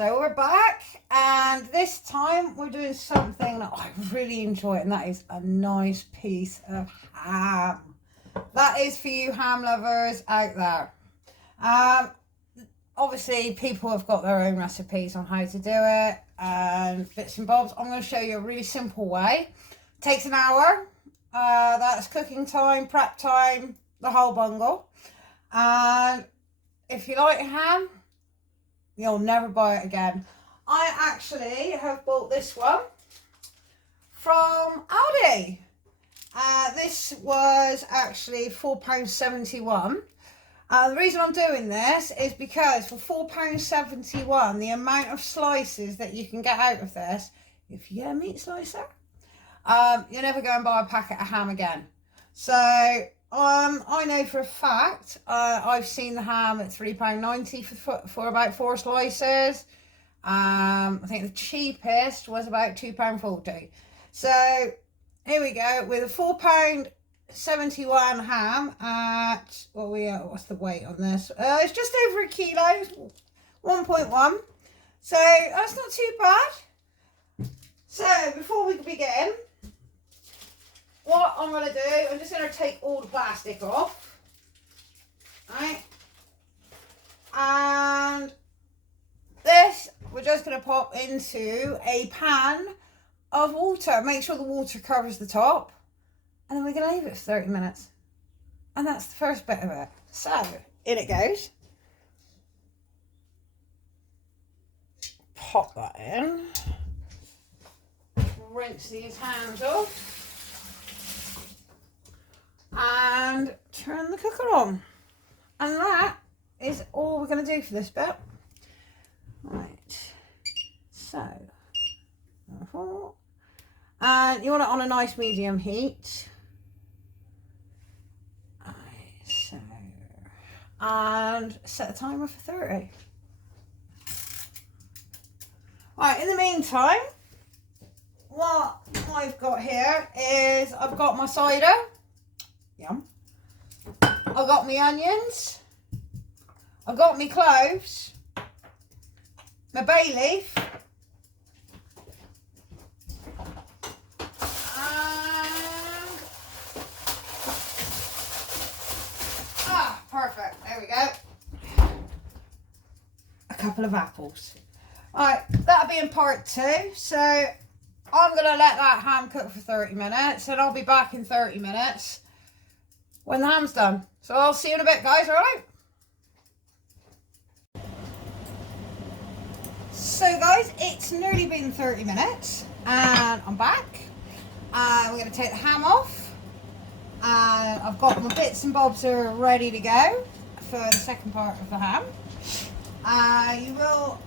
So we're back, and this time we're doing something that I really enjoy, and that is a nice piece of ham. That is for you ham lovers out there. Obviously people have got their own recipes on how to do it and bits and bobs. I'm going to show you a really simple way. It takes an hour. That's cooking time, prep time, the whole bungle. And if you like ham, you'll never buy it again. I actually have bought this one from Aldi. This was actually £4.71. The reason I'm doing this is because for £4.71, the amount of slices that you can get out of this, if you get a meat slicer, you'll never go and buy a packet of ham again. So I know for a fact, I've seen the ham at £3.90 for about 4 slices. I think the cheapest was about £2.40. So here we go with a £4.71 ham at, what's the weight on this? It's just over a kilo, 1.1. So that's not too bad. So before we begin, what I'm going to do, I'm just going to take all the plastic off, right, and this we're just going to pop into a pan of water. Make sure the water covers the top, and then we're going to leave it for 30 minutes, and that's the first bit of it. So in it goes. Pop that in, rinse these hands off, and turn the cooker on, and that is all we're going to do for this bit. Right, so and you want it on a nice medium heat. Right, so, and set a timer for 30. Right, in the meantime, what I've got here is I've got my cider. Yum. I've got my onions. I've got my cloves. My bay leaf. And perfect. There we go. A couple of apples. Alright, that'll be in part 2. So I'm going to let that ham cook for 30 minutes, and I'll be back in 30 minutes when the ham's done. So I'll see you in a bit, guys, alright? So guys, it's nearly been 30 minutes and I'm back. We're going to take the ham off, and I've got my bits and bobs are ready to go for the second part of the ham. You will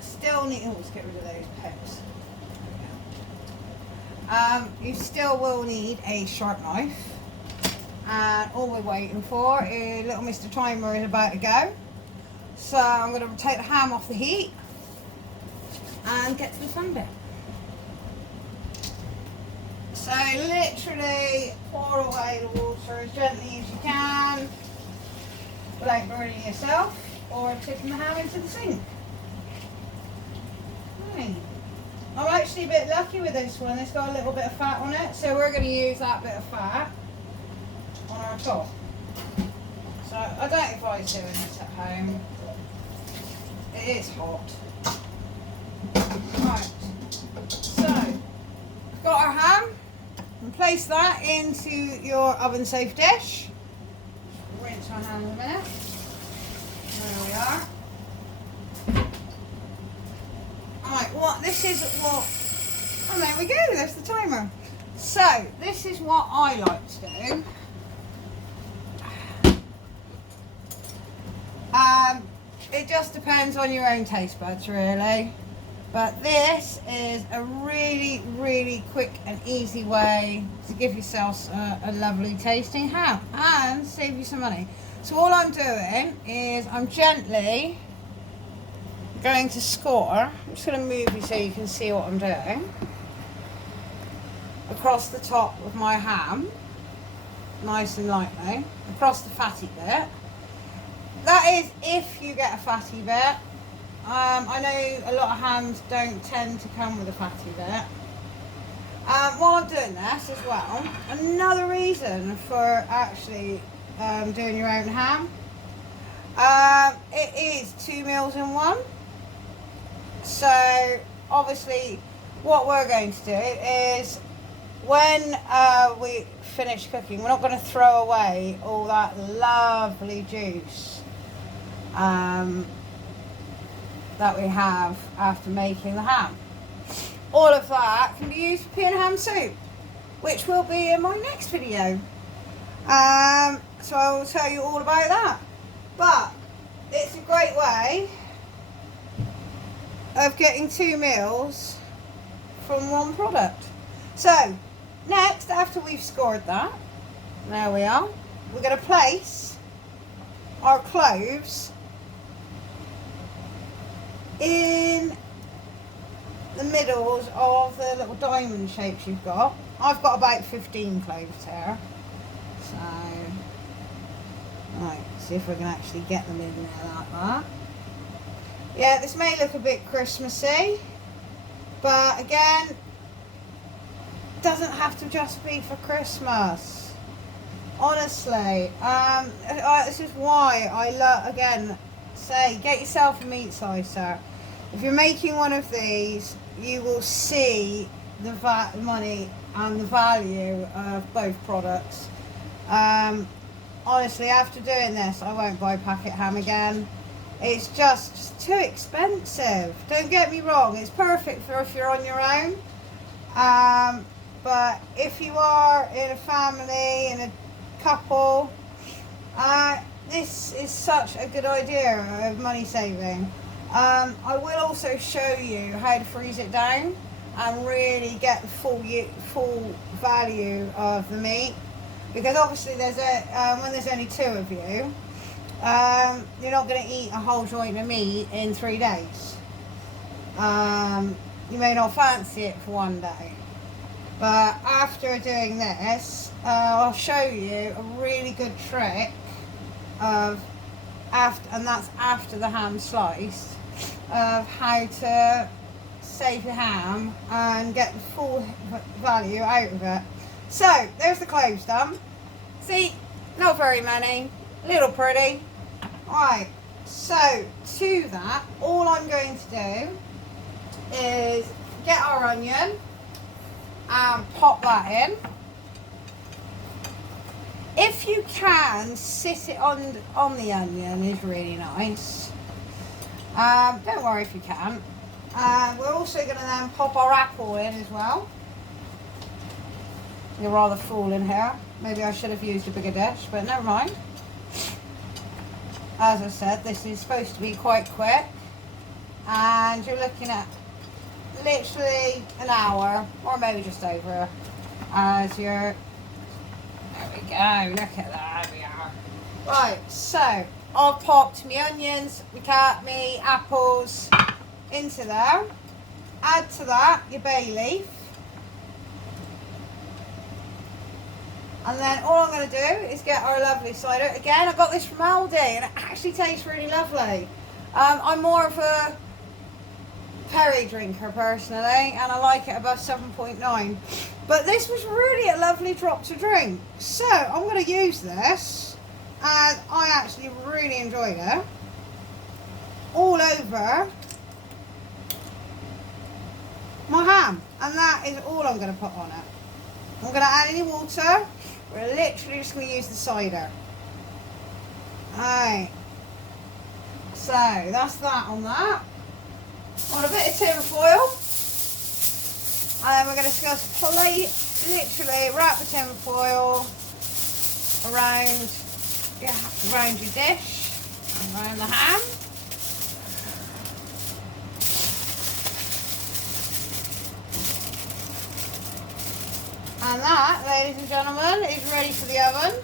still need, let's get rid of those pips. You still will need a sharp knife, and all we're waiting for is little Mr. Timer is about to go. So I'm going to take the ham off the heat and get to the fun bit. So literally pour away the water as gently as you can without burning yourself or tipping the ham into the sink. Right. I'm actually a bit lucky with this one. It's got a little bit of fat on it, so we're going to use that bit of fat on our top. So I don't advise doing this at home. It is hot. Right, so we've got our ham, and place that into your oven safe dish. Rinse our ham in a minute. There we are. Alright, this is what, and there we go, there's the timer. So this is what I like to do. It just depends on your own taste buds, really. But this is a really, really quick and easy way to give yourself a lovely tasting ham and save you some money. So all I'm doing is I'm gently going to score, I'm just going to move you so you can see what I'm doing, across the top of my ham, nice and lightly, across the fatty bit. That is if you get a fatty bit. I know a lot of hams don't tend to come with a fatty bit. While I'm doing this as well, another reason for actually doing your own ham, it is 2 meals in one. So obviously what we're going to do is when we finish cooking, we're not going to throw away all that lovely juice that we have after making the ham. All of that can be used for pea and ham soup, which will be in my next video. So I will tell you all about that. But it's a great way of getting 2 meals from one product. So next, after we've scored that, there we are, we're going to place our cloves in the middles of the little diamond shapes you've got. I've got about 15 cloves here. So, right, see if we can actually get them in there like that. Yeah, this may look a bit Christmassy, but again, doesn't have to just be for Christmas. Honestly, this is why I love, again, say, get yourself a meat slicer. If you're making one of these, you will see the money and the value of both products. Honestly, after doing this, I won't buy packet ham again. It's just too expensive. Don't get me wrong, it's perfect for if you're on your own. But if you are in a family, in a couple, this is such a good idea of money saving. I will also show you how to freeze it down and really get the full value of the meat, because obviously there's when there's only 2 of you, you're not going to eat a whole joint of meat in 3 days. You may not fancy it for one day, but after doing this, I'll show you a really good trick of and that's after the ham sliced, of how to save your ham and get the full value out of it. So there's the cloves done. See, not very many, little pretty. Alright, so to that, all I'm going to do is get our onion and pop that in. If you can sit it on the onion is really nice. Don't worry if you can't. We're also going to then pop our apple in as well. You're rather full in here. Maybe I should have used a bigger dish, but never mind. As I said, this is supposed to be quite quick, and you're looking at literally an hour, or maybe just over, as you're... There we go, look at that, there we are. Right, so I've popped my onions, my apples into there. Add to that your bay leaf. And then all I'm going to do is get our lovely cider. Again, I got this from Aldi and it actually tastes really lovely. I'm more of a Perry drinker personally, and I like it above 7.9. But this was really a lovely drop to drink. So I'm going to use this, and I actually really enjoyed it, all over my ham. And that is all I'm going to put on it. I'm going to add any water. We're literally just going to use the cider. Alright. So that's that on that. On a bit of tin foil. And then we're going to just literally wrap the tin foil around your dish and around the ham. And that, ladies and gentlemen, is ready for the oven.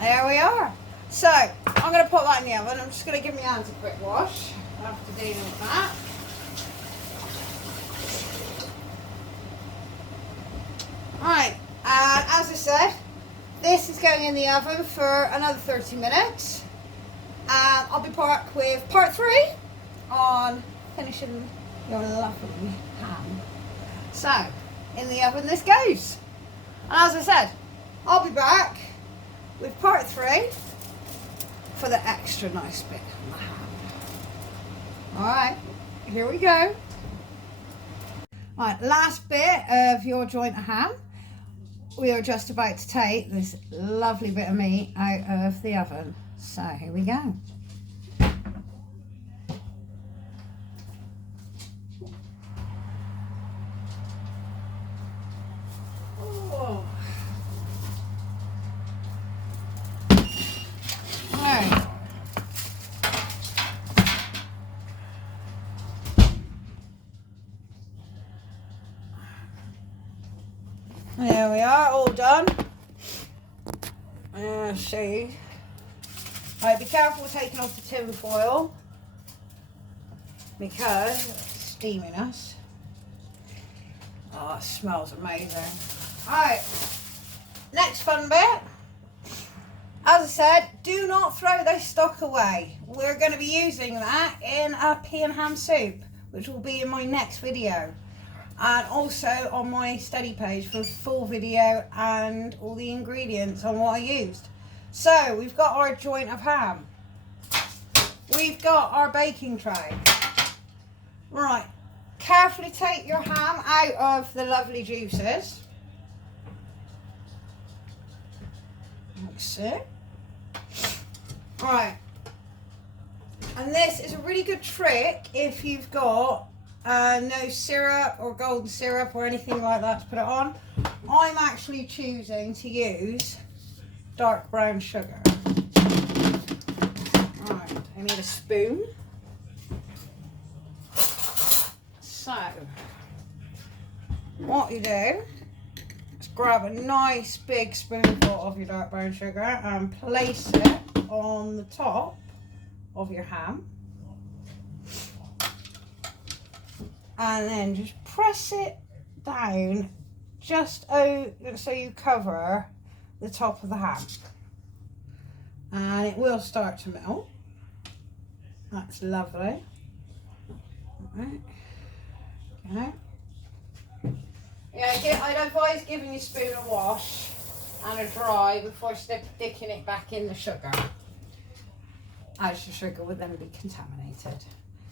There we are. So, I'm going to put that in the oven. I'm just going to give my hands a quick wash after dealing with that. Alright, and as I said, this is going in the oven for another 30 minutes. I'll be back with part 3 on finishing your lovely ham. So, in the oven this goes. And as I said, I'll be back with part 3 for the extra nice bit of the ham. Alright, here we go. Right, last bit of your joint of ham. We are just about to take this lovely bit of meat out of the oven. So here we go. Oh. Right. There we are, all done. See. Right, be careful with taking off the tin foil because it's steaming us. Oh, it smells amazing. Alright, next fun bit. As I said, do not throw this stock away. We're going to be using that in a pea and ham soup, which will be in my next video. And also on my study page for full video and all the ingredients on what I used. So we've got our joint of ham. We've got our baking tray. Right, carefully take your ham out of the lovely juices. Like so. Right, and this is a really good trick if you've got no syrup or golden syrup or anything like that to put it on. I'm actually choosing to use dark brown sugar. Right, I need a spoon. So, what you do is grab a nice big spoonful of your dark brown sugar and place it on the top of your ham. And then just press it down just so you cover the top of the ham. And it will start to melt. That's lovely. Right. Okay. Yeah, I'd advise giving your spoon a wash and a dry before sticking it back in the sugar, as the sugar would then be contaminated.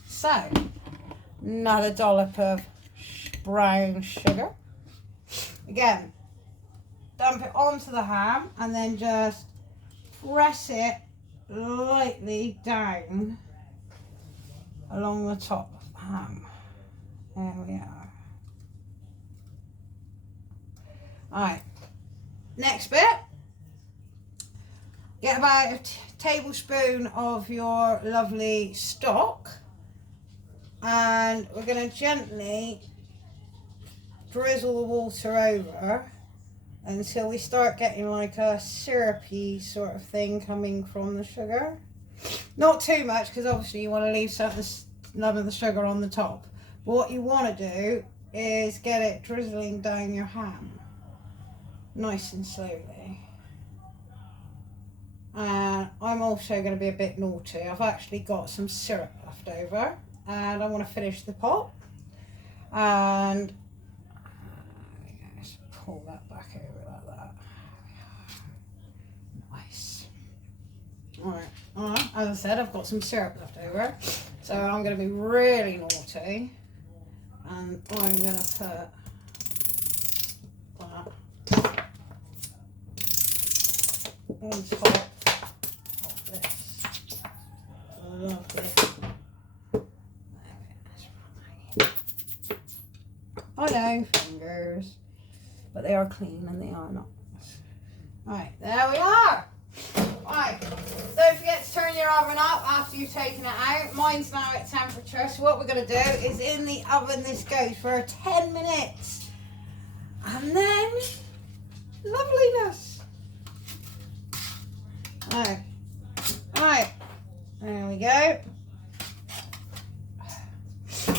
So, another dollop of brown sugar. Again, dump it onto the ham and then just press it lightly down along the top of the ham. There we are. Alright, next bit. Get about a tablespoon of your lovely stock. And we're going to gently drizzle the water over until we start getting like a syrupy sort of thing coming from the sugar. Not too much, because obviously you want to leave none of the sugar on the top. But what you want to do is get it drizzling down your ham nice and slowly. And I'm also going to be a bit naughty. I've actually got some syrup left over. And I want to finish the pot, and just pull that back over like that. Nice. Alright, as I said, I've got some syrup left over, so I'm going to be really naughty, and I'm going to put that on top of this lovely. I know, fingers, but they are clean and they are not. Right, there we are. Right, don't forget to turn your oven up after you've taken it out. Mine's now at temperature, so what we're going to do is in the oven this goes for 10 minutes. And then, loveliness. Right, there we go. So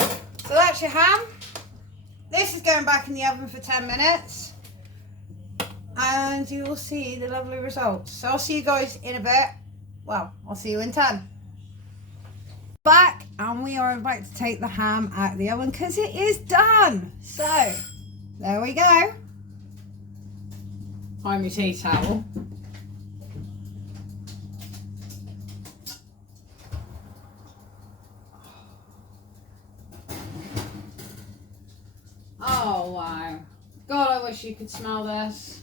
that's your ham. This is going back in the oven for 10 minutes and you will see the lovely results. So I'll see you guys in a bit. Well, I'll see you in 10. back and we are about to take the ham out of the oven because it is done. So there we go. Find my tea towel. Oh wow, God, I wish you could smell this.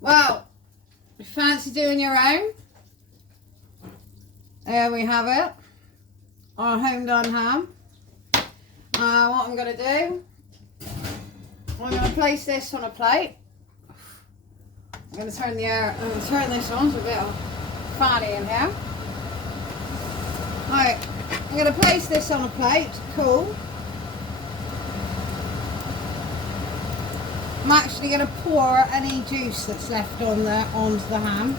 Well, if you fancy doing your own, there we have it, our home done ham. What I'm going to do, I'm going to place this on a plate. I'm going to turn this on, so a bit of fanny in here. Right, I'm going to place this on a plate to cool. I'm actually going to pour any juice that's left on there onto the ham.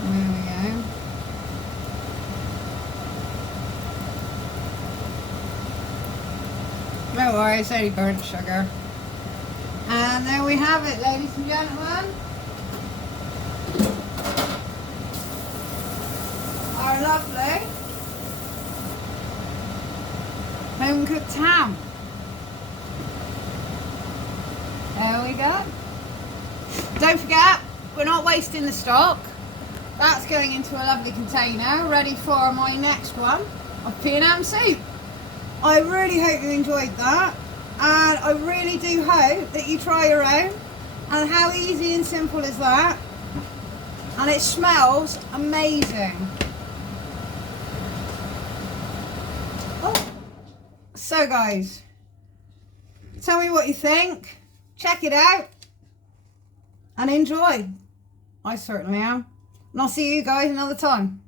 There we go. No worries, it's only burnt sugar. And there we have it, ladies and gentlemen. Our lovely home cooked ham. There we go. Don't forget, we're not wasting the stock. That's going into a lovely container ready for my next one of P&M soup. I really hope you enjoyed that, and I really do hope that you try your own. And how easy and simple is that? And it smells amazing. So guys, tell me what you think, check it out and enjoy. I certainly am. And I'll see you guys another time.